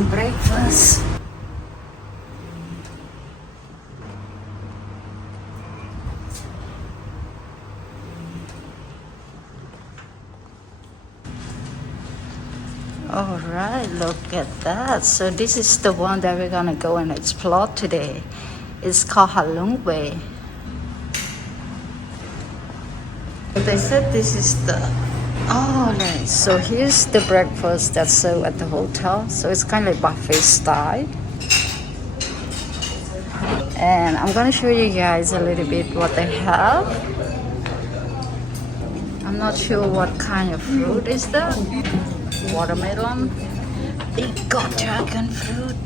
some breakfast. All right, look at that. So this is the one that we're gonna go and explore today. It's called Halong Bay. They said this is the right. So here's the breakfast that's served at the hotel. So it's kind of like buffet style. And I'm gonna show you guys a little bit what they have. I'm not sure what kind of fruit is that. Watermelon. They got dragon fruit.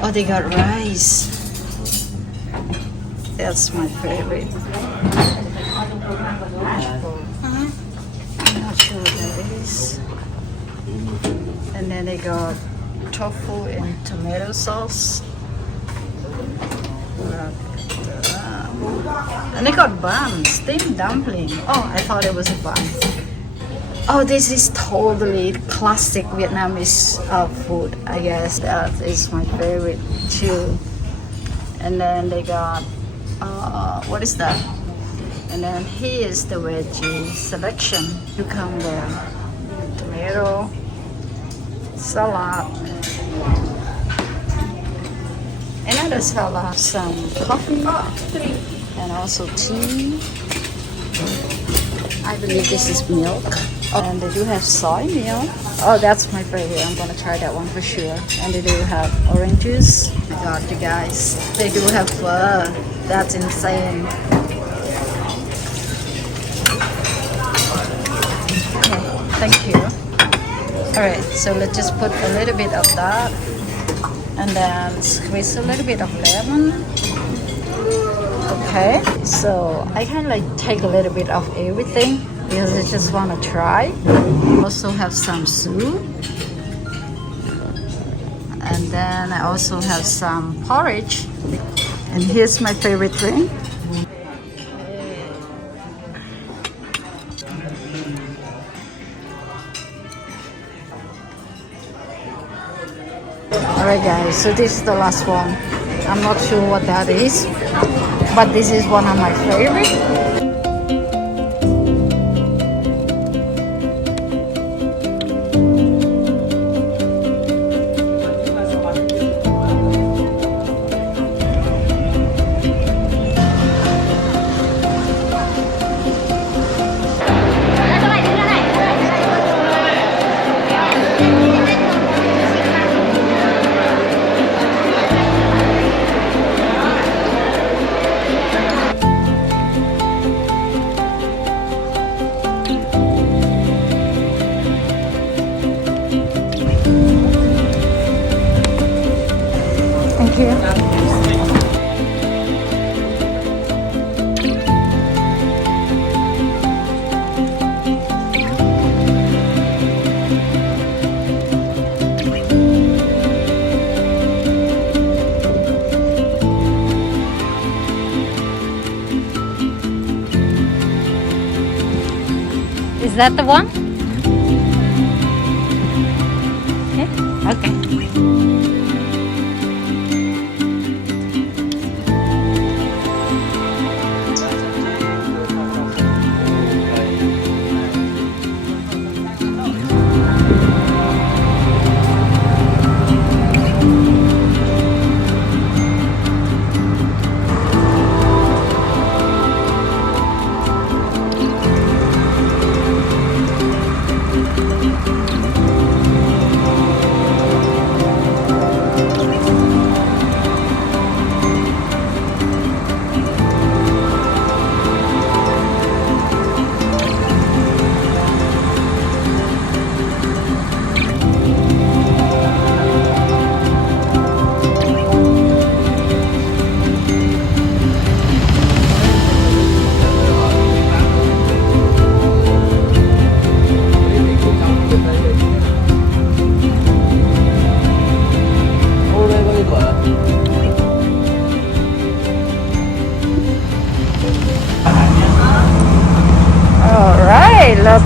Oh, they got rice. That's my favorite. I'm not sure what that is. And then they got tofu and tomato sauce. And they got bun, steamed dumpling. Oh, I thought it was a bun. Oh, this is totally classic Vietnamese food, I guess. That is my favorite too. And then they got, what is that? And then here is the veggie selection. Cucumber, tomato, salad, another salad, some coffee, and also tea. I believe this is milk. Oh, and they do have soy milk. Oh, that's my favorite. I'm gonna try that one for sure. And they do have orange juice. Oh my god, you guys. They do have pho. That's insane. Okay, thank you. Alright, so let's just put a little bit of that. And then squeeze a little bit of lemon. Okay, so I kind of like take a little bit of everything because I just want to try. Also have some soup, and then I also have some porridge. And here's my favorite thing. Alright guys, so this is the last one. I'm not sure what that is, but this is one of my favorite. Thank you. Is that the one? Okay. Okay.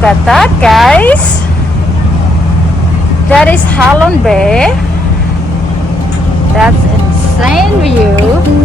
at that, guys. That is Halong Bay. That's insane view.